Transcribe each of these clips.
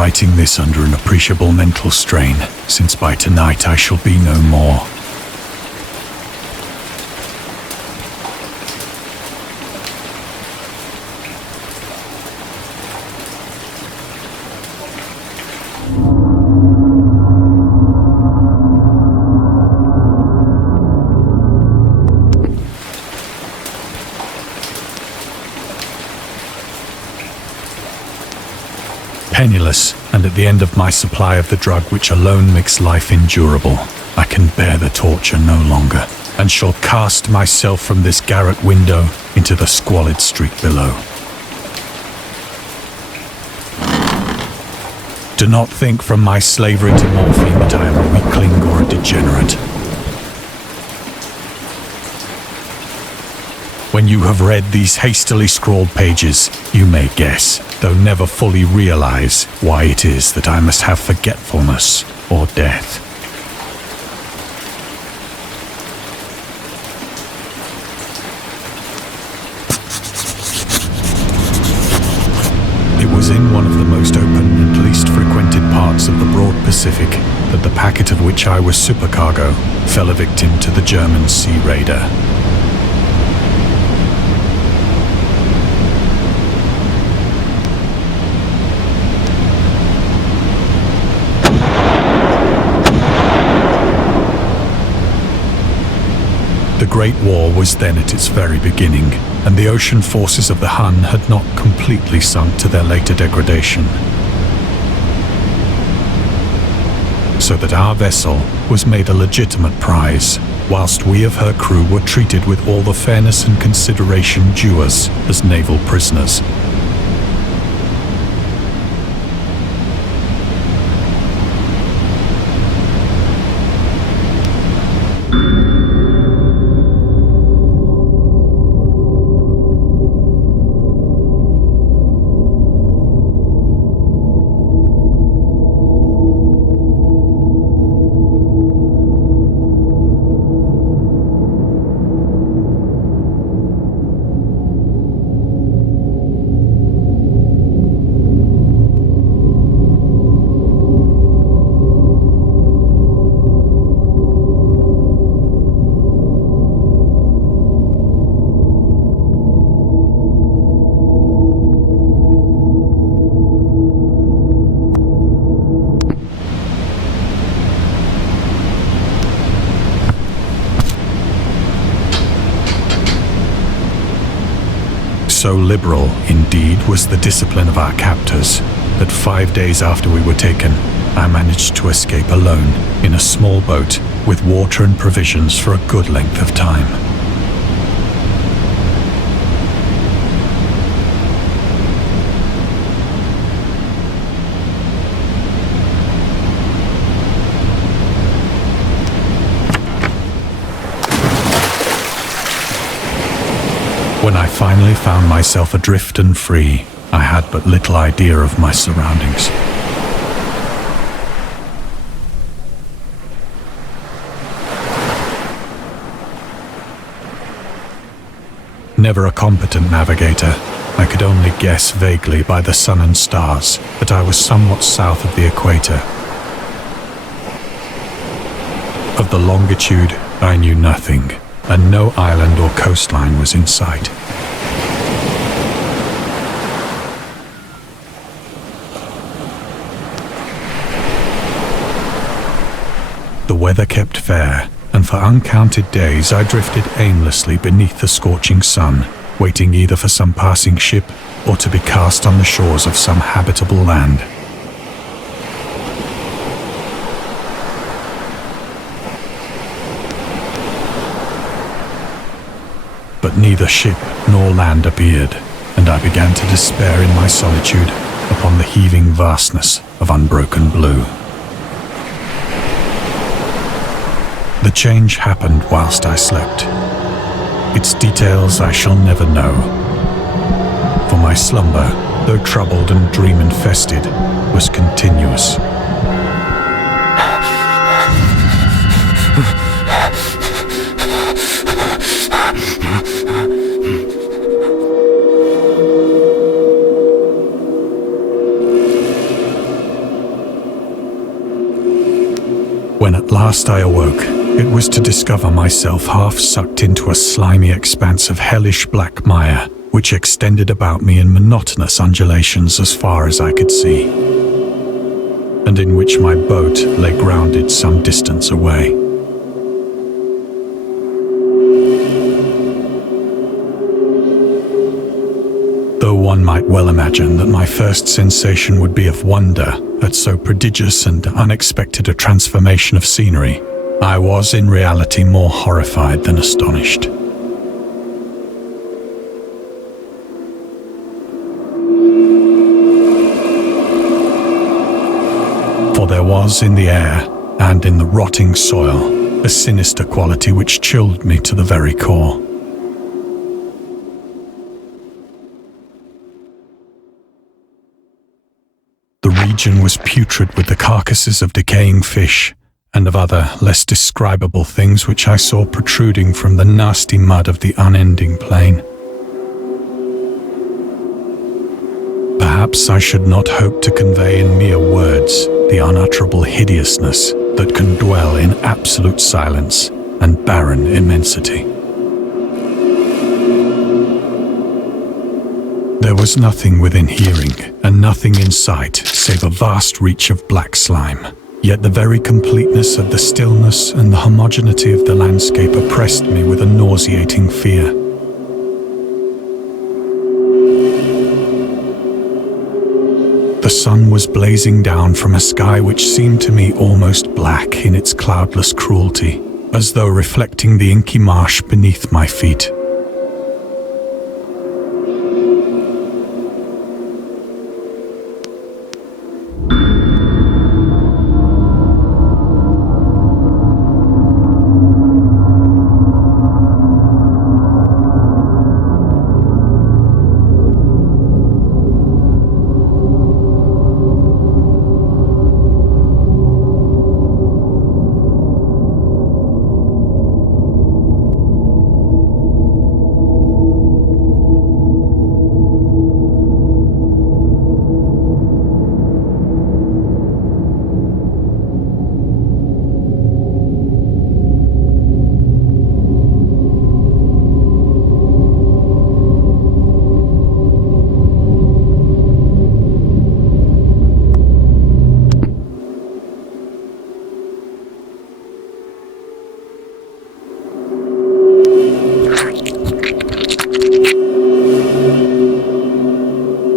writing this under an appreciable mental strain, since by tonight I shall be no more. Penniless, and at the end of my supply of the drug which alone makes life endurable, I can bear the torture no longer, and shall cast myself from this garret window into the squalid street below. Do not think from my slavery to morphine that I am a weakling or a degenerate. When you have read these hastily scrawled pages, you may guess, though never fully realize, why it is that I must have forgetfulness or death. It was in one of the most open and least frequented parts of the broad Pacific that the packet of which I was supercargo fell a victim to the German sea raider. The Great War was then at its very beginning, and the ocean forces of the Hun had not completely sunk to their later degradation. So that our vessel was made a legitimate prize, whilst we of her crew were treated with all the fairness and consideration due us as naval prisoners. So liberal, indeed, was the discipline of our captors, that 5 days after we were taken, I managed to escape alone in a small boat with water and provisions for a good length of time. When I finally found myself adrift and free, I had but little idea of my surroundings. Never a competent navigator, I could only guess vaguely by the sun and stars that I was somewhat south of the equator. Of the longitude, I knew nothing, and no island or coastline was in sight. The weather kept fair, and for uncounted days I drifted aimlessly beneath the scorching sun, waiting either for some passing ship or to be cast on the shores of some habitable land. But neither ship nor land appeared, and I began to despair in my solitude upon the heaving vastness of unbroken blue. The change happened whilst I slept. Its details I shall never know, for my slumber, though troubled and dream-infested, was continuous. last I awoke, it was to discover myself half sucked into a slimy expanse of hellish black mire, which extended about me in monotonous undulations as far as I could see, and in which my boat lay grounded some distance away. Though one might well imagine that my first sensation would be of wonder at so prodigious and unexpected a transformation of scenery, I was in reality more horrified than astonished. For there was in the air and in the rotting soil a sinister quality which chilled me to the very core. The region was putrid with the carcasses of decaying fish and of other less describable things which I saw protruding from the nasty mud of the unending plain. Perhaps I should not hope to convey in mere words the unutterable hideousness that can dwell in absolute silence and barren immensity. There was nothing within hearing and nothing in sight save a vast reach of black slime. Yet the very completeness of the stillness and the homogeneity of the landscape oppressed me with a nauseating fear. The sun was blazing down from a sky which seemed to me almost black in its cloudless cruelty, as though reflecting the inky marsh beneath my feet.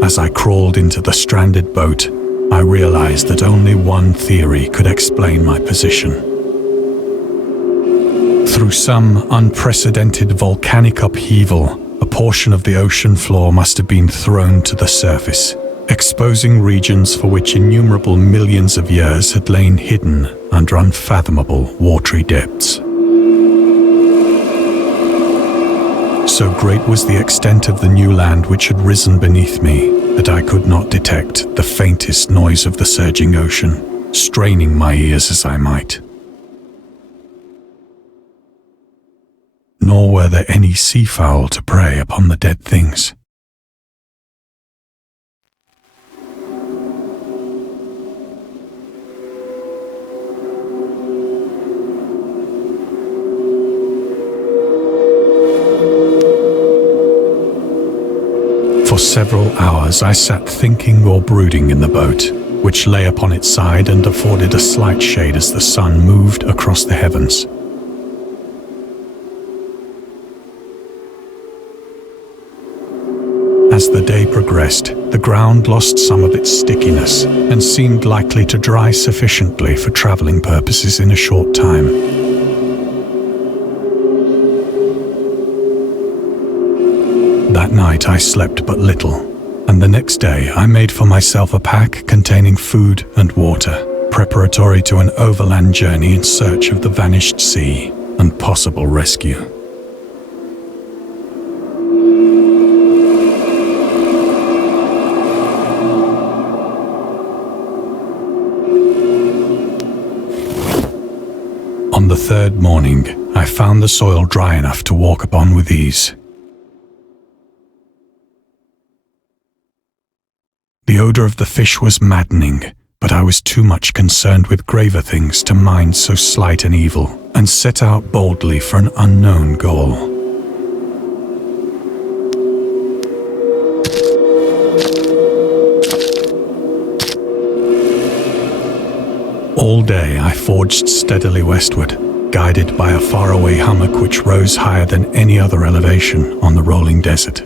As I crawled into the stranded boat, I realized that only one theory could explain my position. Through some unprecedented volcanic upheaval, a portion of the ocean floor must have been thrown to the surface, exposing regions for which innumerable millions of years had lain hidden under unfathomable watery depths. So great was the extent of the new land which had risen beneath me that I could not detect the faintest noise of the surging ocean, straining my ears as I might. Nor were there any seafowl to prey upon the dead things. For several hours I sat thinking or brooding in the boat, which lay upon its side and afforded a slight shade as the sun moved across the heavens. As the day progressed, the ground lost some of its stickiness and seemed likely to dry sufficiently for traveling purposes in a short time. That night I slept but little, and the next day I made for myself a pack containing food and water, preparatory to an overland journey in search of the vanished sea and possible rescue. On the third morning, I found the soil dry enough to walk upon with ease. The odor of the fish was maddening, but I was too much concerned with graver things to mind so slight an evil, and set out boldly for an unknown goal. All day I forged steadily westward, guided by a faraway hummock which rose higher than any other elevation on the rolling desert.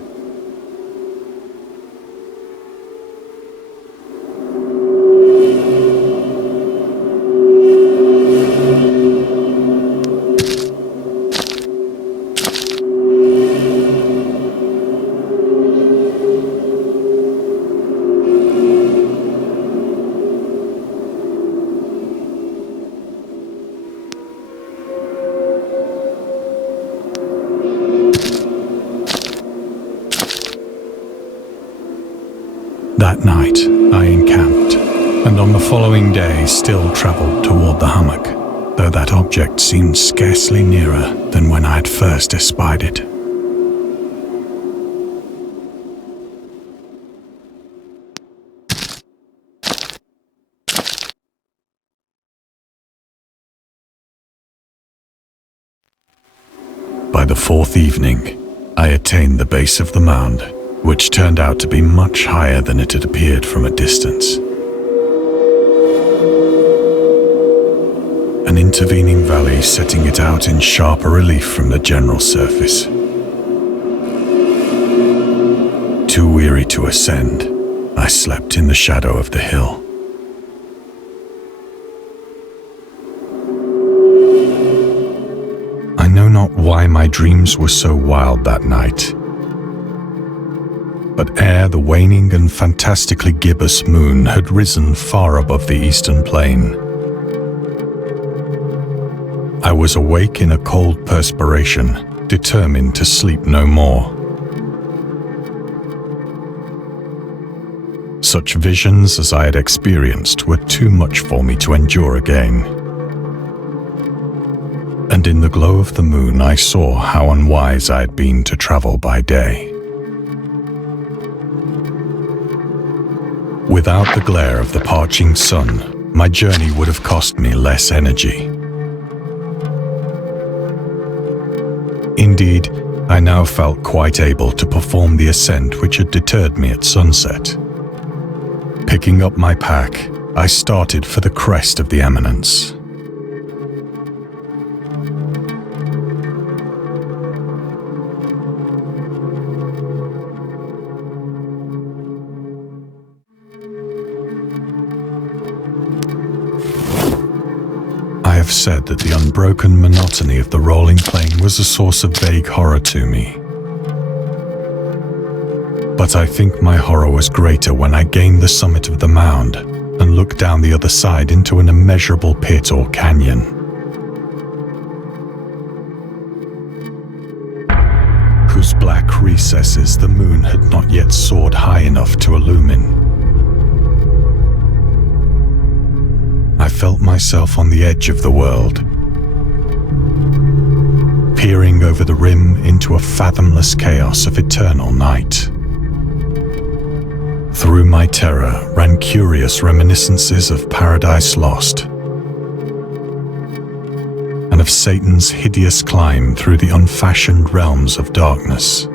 That night, I encamped, and on the following day still travelled toward the hummock, though that object seemed scarcely nearer than when I had first espied it. By the fourth evening, I attained the base of the mound, which turned out to be much higher than it had appeared from a distance. An intervening valley setting it out in sharper relief from the general surface. Too weary to ascend, I slept in the shadow of the hill. I know not why my dreams were so wild that night, but ere the waning and fantastically gibbous moon had risen far above the eastern plain, I was awake in a cold perspiration, determined to sleep no more. Such visions as I had experienced were too much for me to endure again. And in the glow of the moon I saw how unwise I had been to travel by day. Without the glare of the parching sun, my journey would have cost me less energy. Indeed, I now felt quite able to perform the ascent which had deterred me at sunset. Picking up my pack, I started for the crest of the eminence. I have said that the unbroken monotony of the rolling plain was a source of vague horror to me. But I think my horror was greater when I gained the summit of the mound and looked down the other side into an immeasurable pit or canyon. Whose black recesses the moon had not yet soared high enough to illumine. I felt myself on the edge of the world, peering over the rim into a fathomless chaos of eternal night. Through my terror ran curious reminiscences of Paradise Lost, and of Satan's hideous climb through the unfashioned realms of darkness.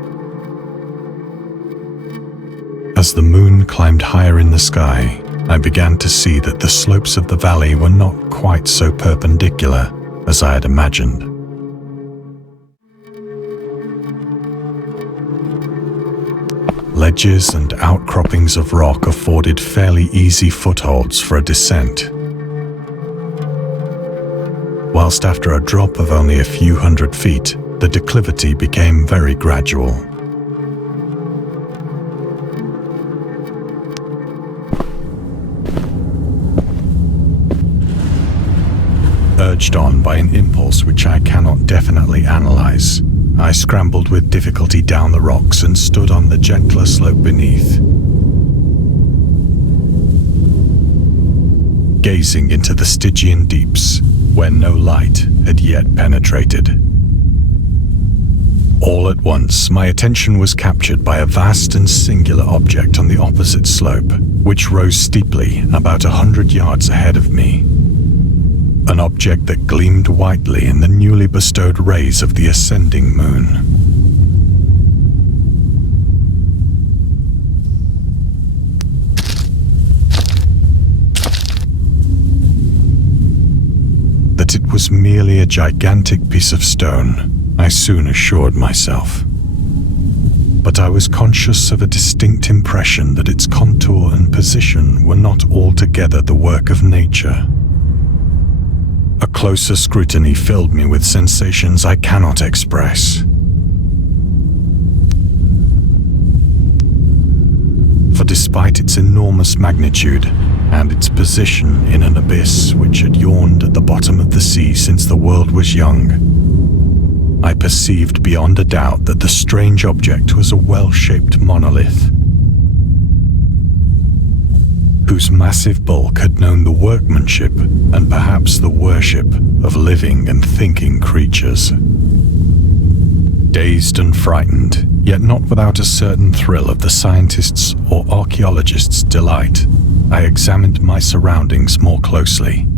As the moon climbed higher in the sky, I began to see that the slopes of the valley were not quite so perpendicular as I had imagined. Ledges and outcroppings of rock afforded fairly easy footholds for a descent, whilst after a drop of only a few hundred feet, the declivity became very gradual. Urged on by an impulse which I cannot definitely analyze, I scrambled with difficulty down the rocks and stood on the gentler slope beneath, gazing into the Stygian deeps where no light had yet penetrated. All at once, my attention was captured by a vast and singular object on the opposite slope, which rose steeply about 100 yards ahead of me. An object that gleamed whitely in the newly bestowed rays of the ascending moon. That it was merely a gigantic piece of stone, I soon assured myself. But I was conscious of a distinct impression that its contour and position were not altogether the work of nature. A closer scrutiny filled me with sensations I cannot express. For despite its enormous magnitude and its position in an abyss which had yawned at the bottom of the sea since the world was young, I perceived beyond a doubt that the strange object was a well-shaped monolith, whose massive bulk had known the workmanship and perhaps the worship of living and thinking creatures. Dazed and frightened, yet not without a certain thrill of the scientist's or archaeologist's delight, I examined my surroundings more closely.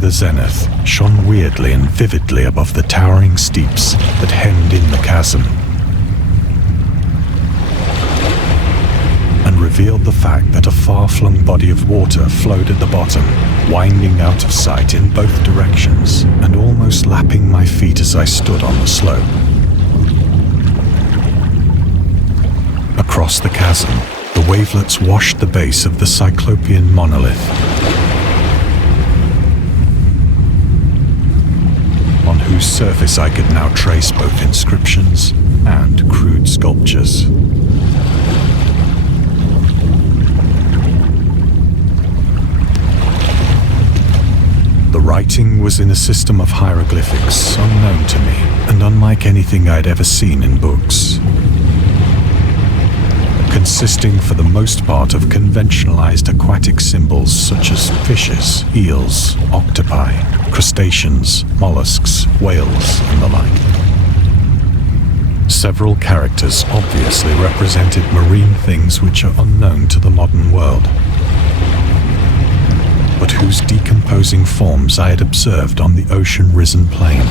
The zenith shone weirdly and vividly above the towering steeps that hemmed in the chasm, and revealed the fact that a far-flung body of water flowed at the bottom, winding out of sight in both directions and almost lapping my feet as I stood on the slope. Across the chasm, the wavelets washed the base of the Cyclopean monolith, on whose surface I could now trace both inscriptions and crude sculptures. The writing was in a system of hieroglyphics unknown to me and unlike anything I'd ever seen in books, consisting for the most part of conventionalized aquatic symbols such as fishes, eels, octopi, crustaceans, mollusks, whales, and the like. Several characters obviously represented marine things which are unknown to the modern world, but whose decomposing forms I had observed on the ocean-risen plain.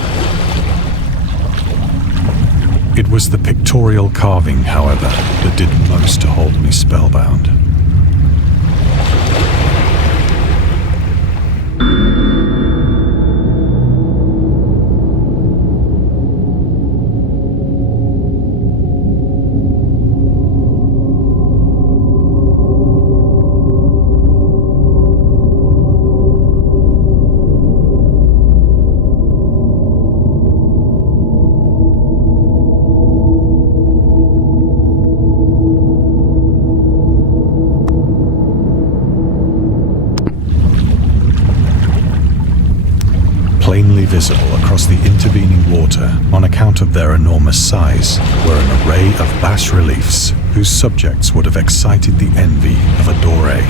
It was the pictorial carving, however, that did most to hold me spellbound. Plainly visible across the intervening water on account of their enormous size were an array of bas-reliefs whose subjects would have excited the envy of a Doré.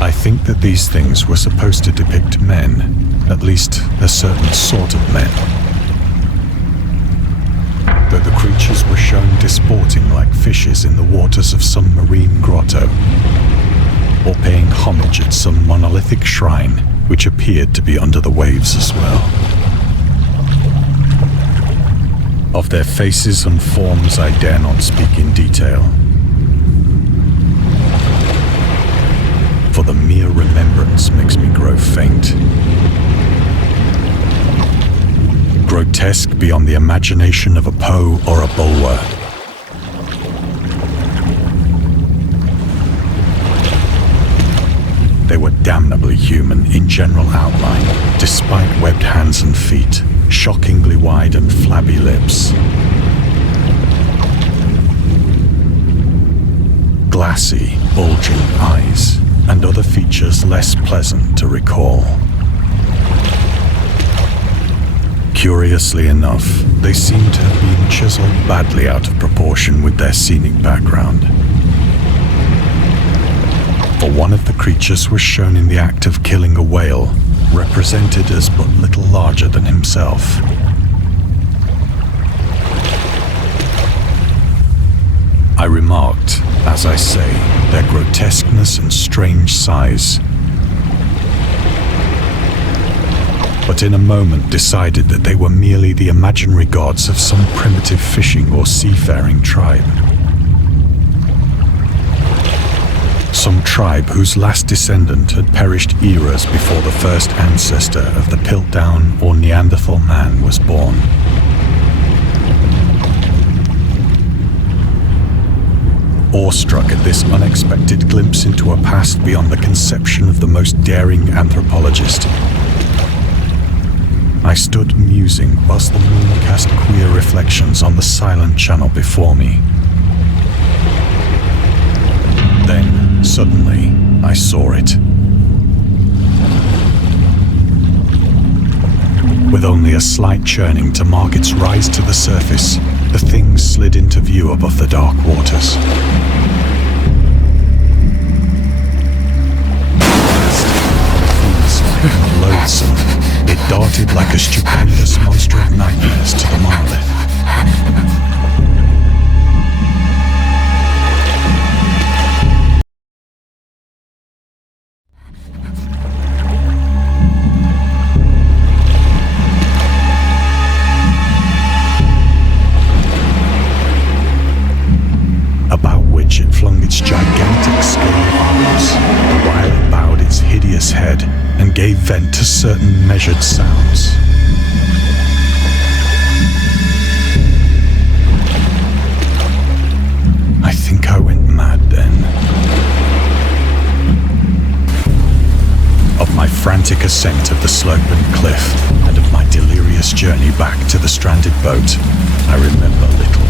I think that these things were supposed to depict men, at least a certain sort of men, though the creatures were shown disporting like fishes in the waters of some marine grotto, or paying homage at some monolithic shrine which appeared to be under the waves as well. Of their faces and forms I dare not speak in detail, for the mere remembrance makes me grow faint. Grotesque beyond the imagination of a Poe or a Bulwer. They were damnably human in general outline, despite webbed hands and feet, shockingly wide and flabby lips. Glassy, bulging eyes, and other features less pleasant to recall. Curiously enough, they seem to have been chiseled badly out of proportion with their scenic background. For one of the creatures was shown in the act of killing a whale, represented as but little larger than himself. I remarked, as I say, their grotesqueness and strange size, but in a moment decided that they were merely the imaginary gods of some primitive fishing or seafaring tribe. Some tribe whose last descendant had perished eras before the first ancestor of the Piltdown or Neanderthal man was born. Awestruck at this unexpected glimpse into a past beyond the conception of the most daring anthropologist, I stood musing whilst the moon cast queer reflections on the silent channel before me. Then, suddenly, I saw it. With only a slight churning to mark its rise to the surface, the thing slid into view above the dark waters. Loathsome, it darted like a stupendous monster of nightmares to the monolith. About which it flung its gigantic scaly arms, while it bowed its hideous head and gave vent to certain measured sounds. I think I went mad then. Of my frantic ascent of the sloping cliff and of my delirious journey back to the stranded boat, I remember little.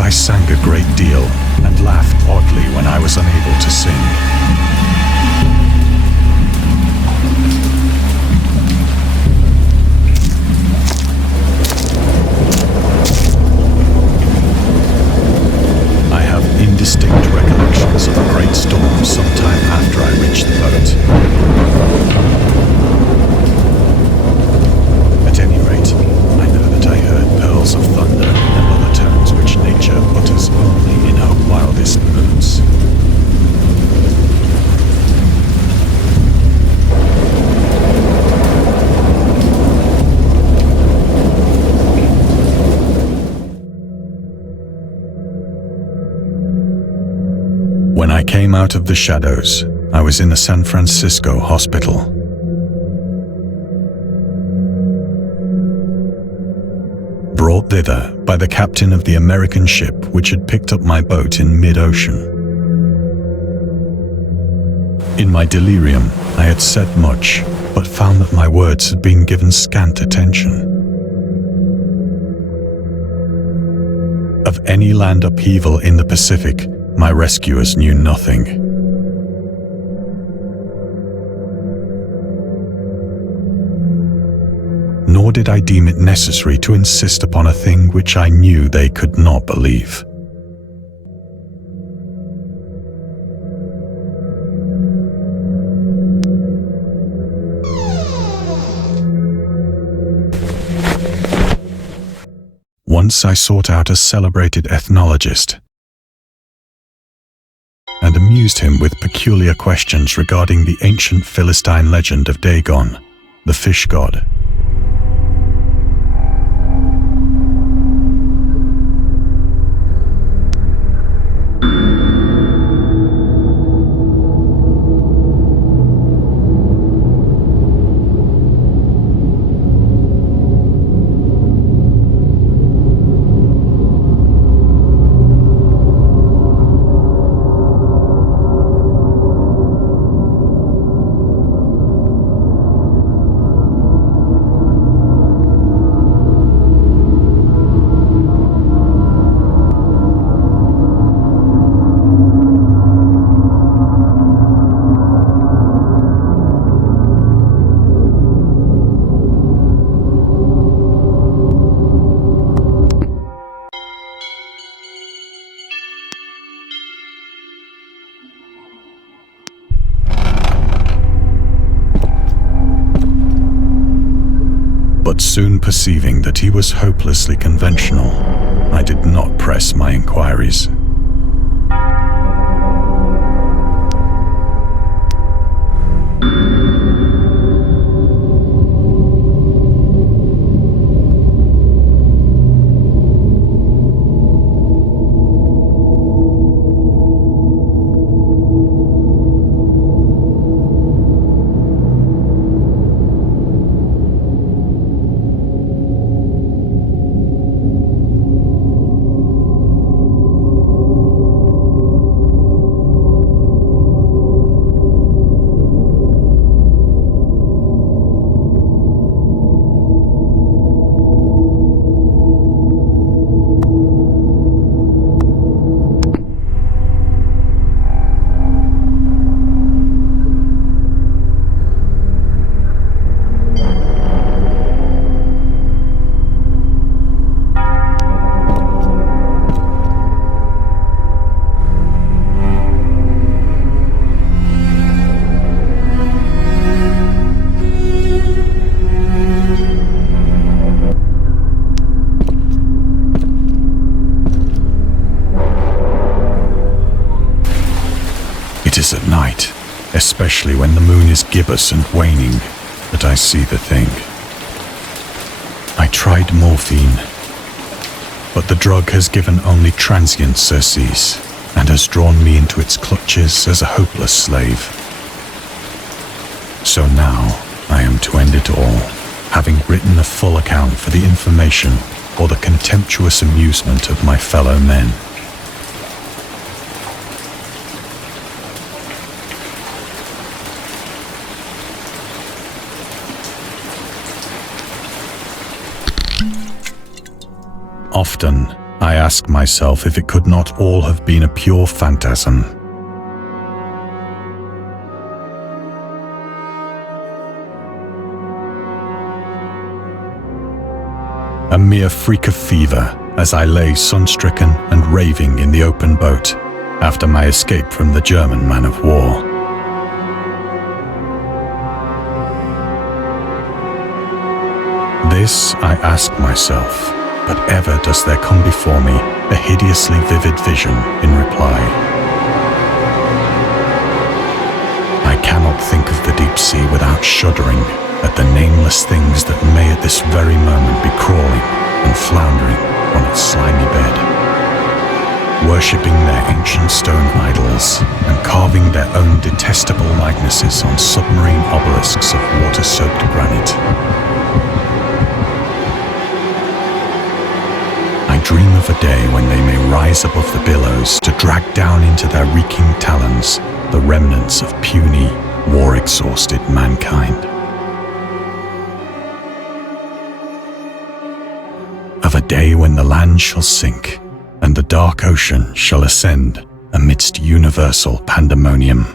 I sang a great deal and laughed oddly when I was unable to sing. I have indistinct recollections of a great storm sometime after I reached the boat. At any rate, I know that I heard pearls of thunder and other tones which nature utters only in her wildest moods. When I came out of the shadows, I was in a San Francisco hospital. Brought thither by the captain of the American ship which had picked up my boat in mid-ocean. In my delirium, I had said much, but found that my words had been given scant attention. Of any land upheaval in the Pacific, my rescuers knew nothing. Nor did I deem it necessary to insist upon a thing which I knew they could not believe. Once I sought out a celebrated ethnologist and amused him with peculiar questions regarding the ancient Philistine legend of Dagon, the fish god. But soon perceiving that he was hopelessly conventional, I did not press my inquiries. It is at night, especially when the moon is gibbous and waning, that I see the thing. I tried morphine, but the drug has given only transient surcease and has drawn me into its clutches as a hopeless slave. So now I am to end it all, having written a full account for the information or the contemptuous amusement of my fellow men. Often, I ask myself if it could not all have been a pure phantasm. A mere freak of fever as I lay sun-stricken and raving in the open boat after my escape from the German man-of-war. This I ask myself. But ever does there come before me a hideously vivid vision in reply. I cannot think of the deep sea without shuddering at the nameless things that may at this very moment be crawling and floundering on its slimy bed, worshipping their ancient stone idols and carving their own detestable likenesses on submarine obelisks of water-soaked granite. I dream of a day when they may rise above the billows to drag down into their reeking talons the remnants of puny, war-exhausted mankind. Of a day when the land shall sink and the dark ocean shall ascend amidst universal pandemonium.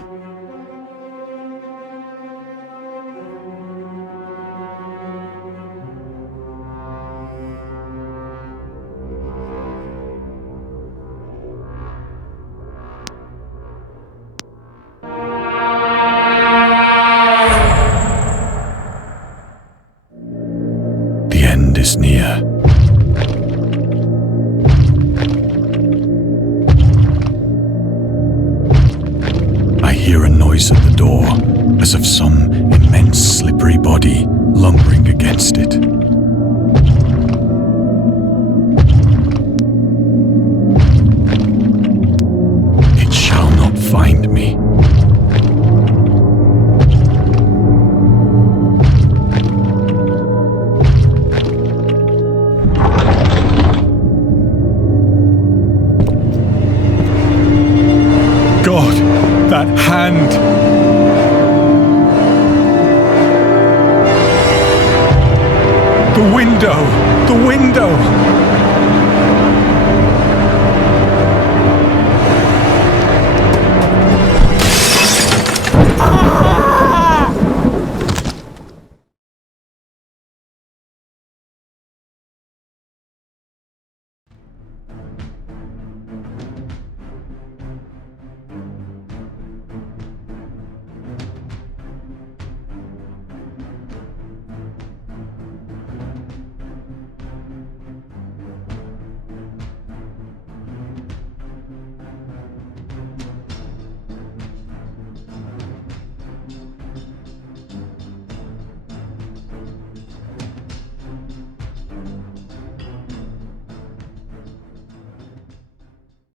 Is near. I hear a noise at the door, as of some immense slippery body lumbering against it. It shall not find me. That hand! The window! The window!